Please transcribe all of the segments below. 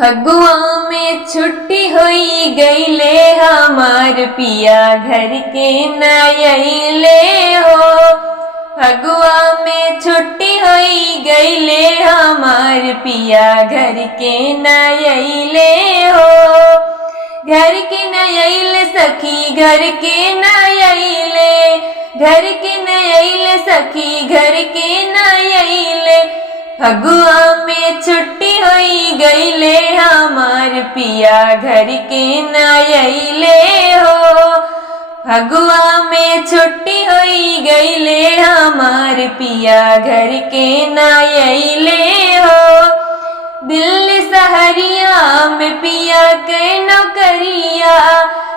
फगुआ में छुट्टी होई गईले हमार पिया घर के नयले हो। फगुआ में छुट्टी होई गईले हमार पिया घर के नयले हो। घर के नयले सखी घर के नयले, घर के नयले सखी घर के नयले। फगुआ में छुट्टी होई गईले हमार पिया घर के नयले हो। फगुआ में छुट्टी होई गईले हमार पिया घर के नयले हो। दिल्ली सहरिया में पिया के नौकरिया,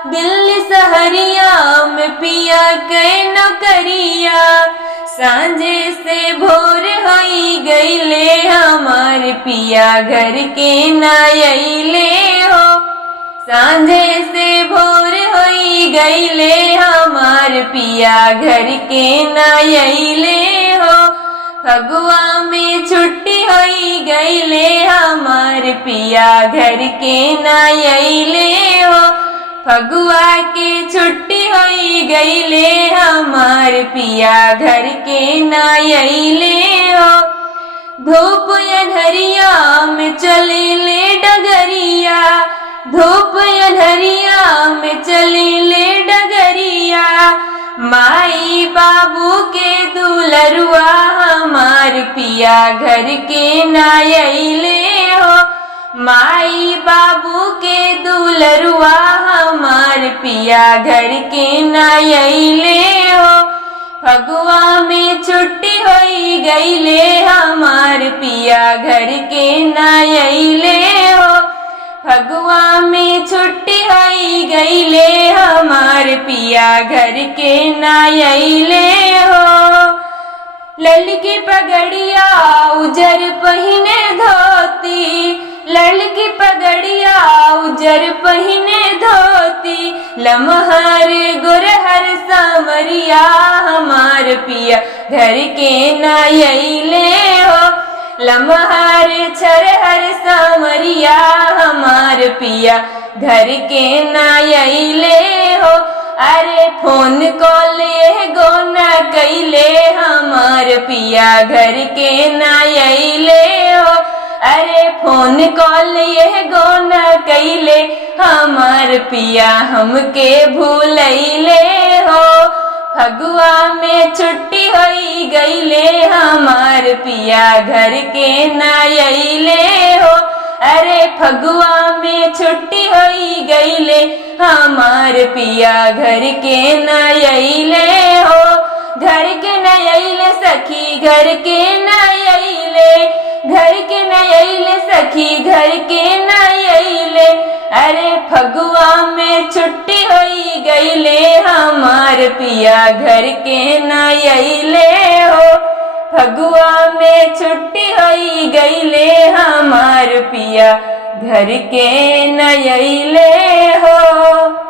दिल्ली सहरिया में पिया के नौकरिया। सांझे से भोर होई गईले हमार पिया घर के नयले हो। सांझे से भोर होई गईले हमार पिया घर के नयले हो। फगुआ में छुट्टी होई गईले हमार पिया घर के नयले हो। फगुआ के छुट्टी होई गईले हमार पिया घर के नयले हो। धूप अंधरिया में चले डगरिया, धूप अंधरिया में चले डगरिया। माई बाबू के दुलरुआ हमार पिया घर के नयले हो। माई बाबू के दुलरुआ हमार पिया घर के नयले हो। फगुआ में छुट्टी होई गईले हमार पिया घर के नयले हो। फगुआ में छुट्टी होई गईले हमार पिया घर के नयले हो। ललकी पगड़िया उजर पहिने धोती, ललकी पगड़िया उजर पहिने धोती। लमहर गुरहर सामरिया हमार पिया घर के नयले हो। लमहर छरहर सामरिया हमार पिया घर के नयले हो। अरे फोन कॉल गोना कैले हमार पिया घर के नयले हो। अरे फोन कॉल गोना कैले हमार पिया हमके भूलैले हो। फगुआ में छुट्टी होई गईले हमार पिया घर के नयले हो। अरे फगुआ में छुट्टी होई गईले हमार पिया घर के नयले हो। घर के नयले सखी घर के नयले, घर के नयले सखी घर के नयले। अरे फगुआ में छुट्टी होई गईले हमार पिया घर के नयले हो। फगुआ में छुट्टी होई गईले हमार पिया घर के नयले हो।